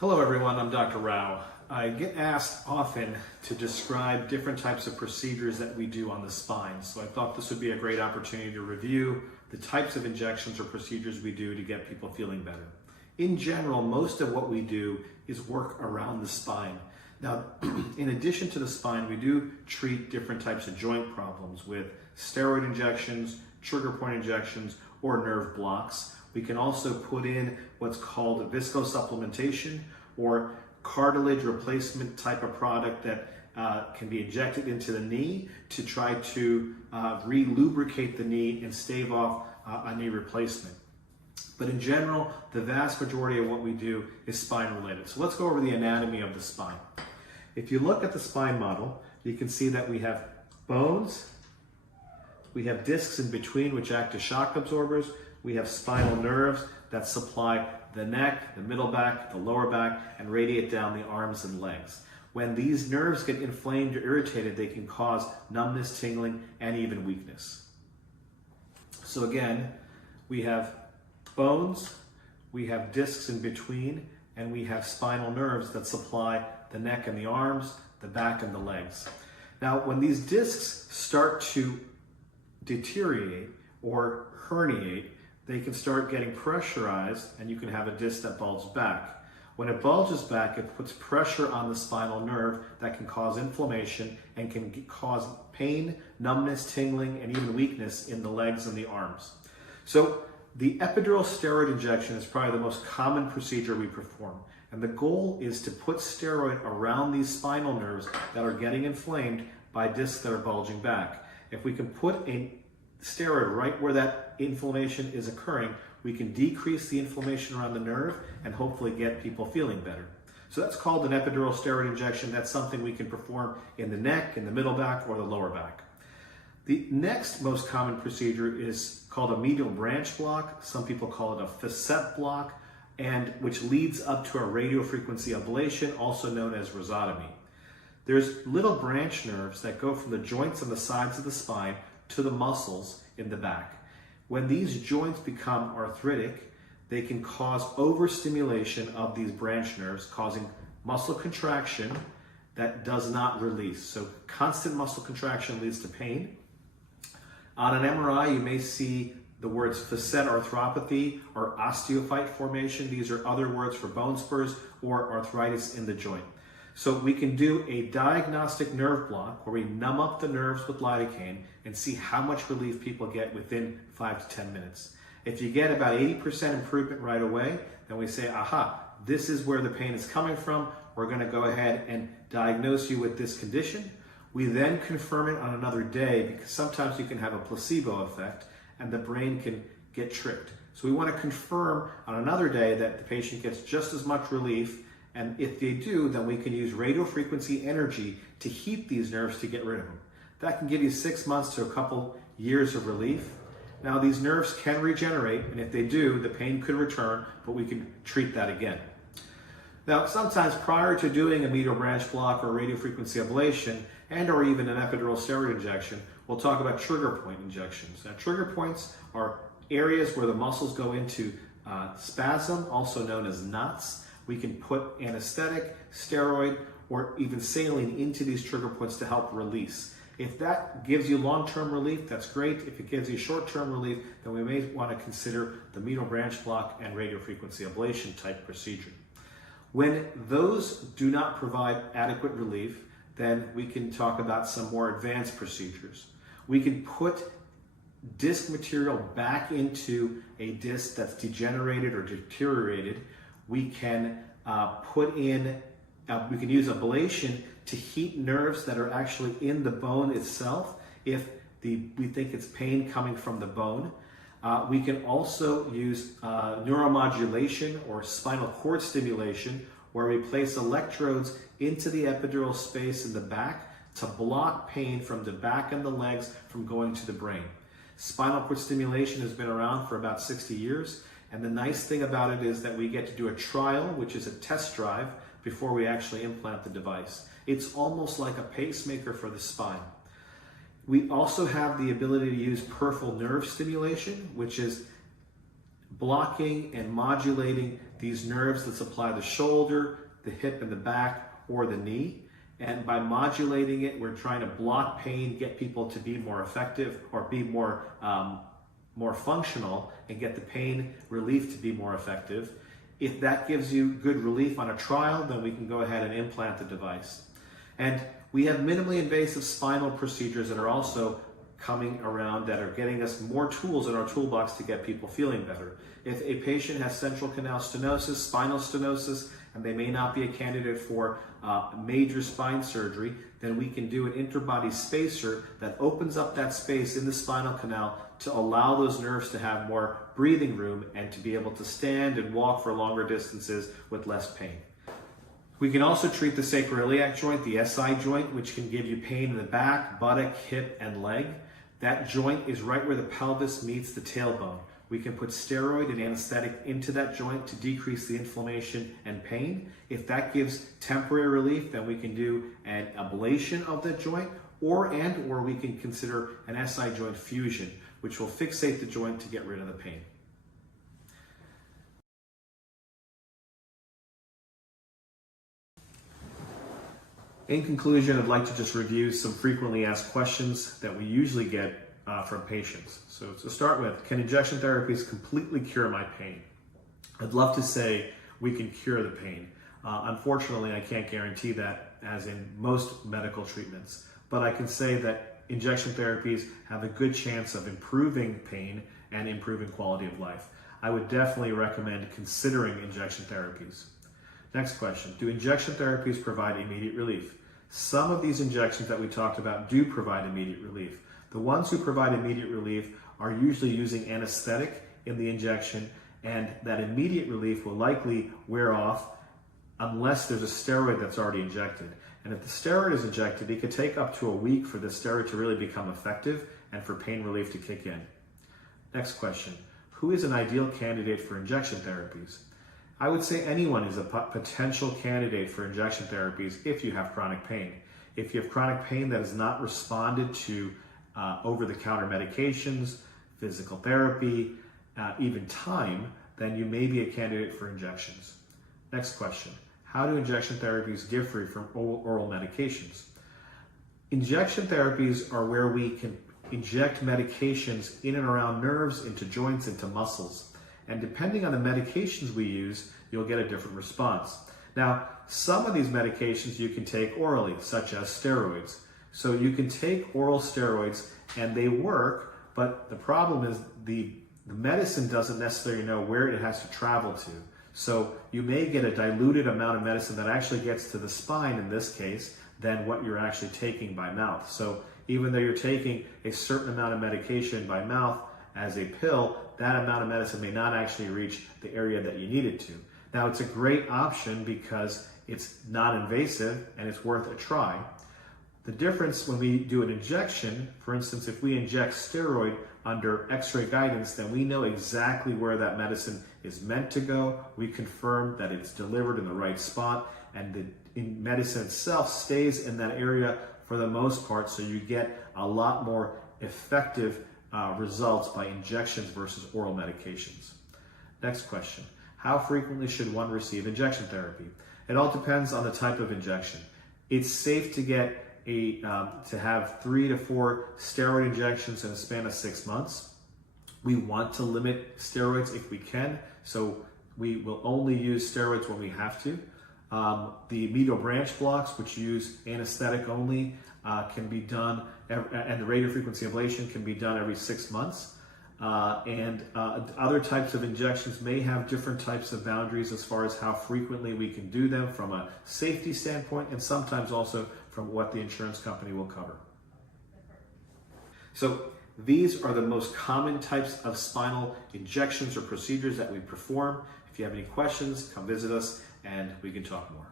Hello everyone, I'm Dr. Rao. I get asked often to describe different types of procedures that we do on the spine, so I thought this would be a great opportunity to review the types of injections or procedures we do to get people feeling better. In general, most of what we do is work around the spine. Now, in addition to the spine, we do treat different types of joint problems with steroid injections, trigger point injections, or nerve blocks. We can also put in what's called viscosupplementation or cartilage replacement type of product that can be injected into the knee to try to re-lubricate the knee and stave off a knee replacement. But in general, the vast majority of what we do is spine related. So let's go over the anatomy of the spine. If you look at the spine model, you can see that we have bones, we have discs in between which act as shock absorbers, we have spinal nerves that supply the neck, the middle back, the lower back, and radiate down the arms and legs. When these nerves get inflamed or irritated, they can cause numbness, tingling, and even weakness. So again, we have bones, we have discs in between, and we have spinal nerves that supply the neck and the arms, the back and the legs. Now, when these discs start to deteriorate or herniate, they can start getting pressurized and you can have a disc that bulges back. When it bulges back, it puts pressure on the spinal nerve that can cause inflammation and can cause pain, numbness, tingling, and even weakness in the legs and the arms. So the epidural steroid injection is probably the most common procedure we perform. And the goal is to put steroid around these spinal nerves that are getting inflamed by discs that are bulging back. If we can put a steroid right where that inflammation is occurring, we can decrease the inflammation around the nerve and hopefully get people feeling better. So that's called an epidural steroid injection. That's something we can perform in the neck, in the middle back, or the lower back. The next most common procedure is called a medial branch block. Some people call it a facet block, and which leads up to a radiofrequency ablation, also known as rhizotomy. There's little branch nerves that go from the joints on the sides of the spine to the muscles in the back. When these joints become arthritic, they can cause overstimulation of these branch nerves, causing muscle contraction that does not release. So constant muscle contraction leads to pain. On an MRI, you may see the words facet arthropathy or osteophyte formation. These are other words for bone spurs or arthritis in the joint. So we can do a diagnostic nerve block where we numb up the nerves with lidocaine and see how much relief people get within 5 to 10 minutes. If you get about 80% improvement right away, then we say, aha, this is where the pain is coming from. We're going to go ahead and diagnose you with this condition. We then confirm it on another day because sometimes you can have a placebo effect and the brain can get tricked. So we want to confirm on another day that the patient gets just as much relief. And if they do, then we can use radiofrequency energy to heat these nerves to get rid of them. That can give you 6 months to a couple years of relief. Now, these nerves can regenerate, and if they do, the pain could return, but we can treat that again. Now, sometimes prior to doing a medial branch block or radiofrequency ablation, and or even an epidural steroid injection, we'll talk about trigger point injections. Now, trigger points are areas where the muscles go into spasm, also known as knots. We can put anesthetic, steroid, or even saline into these trigger points to help release. If that gives you long-term relief, that's great. If it gives you short-term relief, then we may want to consider the medial branch block and radiofrequency ablation type procedure. When those do not provide adequate relief, then we can talk about some more advanced procedures. We can put disc material back into a disc that's degenerated or deteriorated. We can we can use ablation to heat nerves that are actually in the bone itself if we think it's pain coming from the bone. We can also use neuromodulation or spinal cord stimulation, where we place electrodes into the epidural space in the back to block pain from the back and the legs from going to the brain. Spinal cord stimulation has been around for about 60 years. And the nice thing about it is that we get to do a trial, which is a test drive, before we actually implant the device. It's almost like a pacemaker for the spine. We also have the ability to use peripheral nerve stimulation, which is blocking and modulating these nerves that supply the shoulder, the hip and the back, or the knee. And by modulating it, we're trying to block pain, get people to be more effective or be more functional, and get the pain relief to be more effective. If that gives you good relief on a trial, then we can go ahead and implant the device. And we have minimally invasive spinal procedures that are also coming around that are getting us more tools in our toolbox to get people feeling better. If a patient has central canal stenosis, spinal stenosis, and they may not be a candidate for major spine surgery, then we can do an interbody spacer that opens up that space in the spinal canal to allow those nerves to have more breathing room and to be able to stand and walk for longer distances with less pain. We can also treat the sacroiliac joint, the SI joint, which can give you pain in the back, buttock, hip, and leg. That joint is right where the pelvis meets the tailbone. We can put steroid and anesthetic into that joint to decrease the inflammation and pain. If that gives temporary relief, then we can do an ablation of the joint, or we can consider an SI joint fusion, which will fixate the joint to get rid of the pain. In conclusion, I'd like to just review some frequently asked questions that we usually get from patients. So to start with, can injection therapies completely cure my pain? I'd love to say we can cure the pain. Unfortunately, I can't guarantee that, as in most medical treatments, but I can say that injection therapies have a good chance of improving pain and improving quality of life. I would definitely recommend considering injection therapies. Next question, do injection therapies provide immediate relief? Some of these injections that we talked about do provide immediate relief. The ones who provide immediate relief are usually using anesthetic in the injection, and that immediate relief will likely wear off unless there's a steroid that's already injected. And if the steroid is injected, it could take up to a week for the steroid to really become effective and for pain relief to kick in. Next question, who is an ideal candidate for injection therapies? I would say anyone is a potential candidate for injection therapies if you have chronic pain. If you have chronic pain that has not responded to over-the-counter medications, physical therapy, even time, then you may be a candidate for injections. Next question, how do injection therapies differ from oral medications? Injection therapies are where we can inject medications in and around nerves, into joints, into muscles. And depending on the medications we use, you'll get a different response. Now, some of these medications you can take orally, such as steroids. So you can take oral steroids and they work, but the problem is the medicine doesn't necessarily know where it has to travel to. So you may get a diluted amount of medicine that actually gets to the spine in this case than what you're actually taking by mouth. So even though you're taking a certain amount of medication by mouth as a pill, that amount of medicine may not actually reach the area that you need it to. Now, it's a great option because it's not invasive and it's worth a try. The difference when we do an injection, for instance, if we inject steroid under x-ray guidance, then we know exactly where that medicine is meant to go. We confirm that it's delivered in the right spot, and the medicine itself stays in that area for the most part, so you get a lot more effective results by injections versus oral medications. Next question, how frequently should one receive injection therapy? It all depends on the type of injection. It's safe to get to have 3 to 4 steroid injections in a span of 6 months. We want to limit steroids if we can, so we will only use steroids when we have to. The medial branch blocks, which use anesthetic only, can be done, and the radiofrequency ablation can be done every 6 months. Other types of injections may have different types of boundaries as far as how frequently we can do them from a safety standpoint, and sometimes also from what the insurance company will cover. So these are the most common types of spinal injections or procedures that we perform. If you have any questions, come visit us and we can talk more.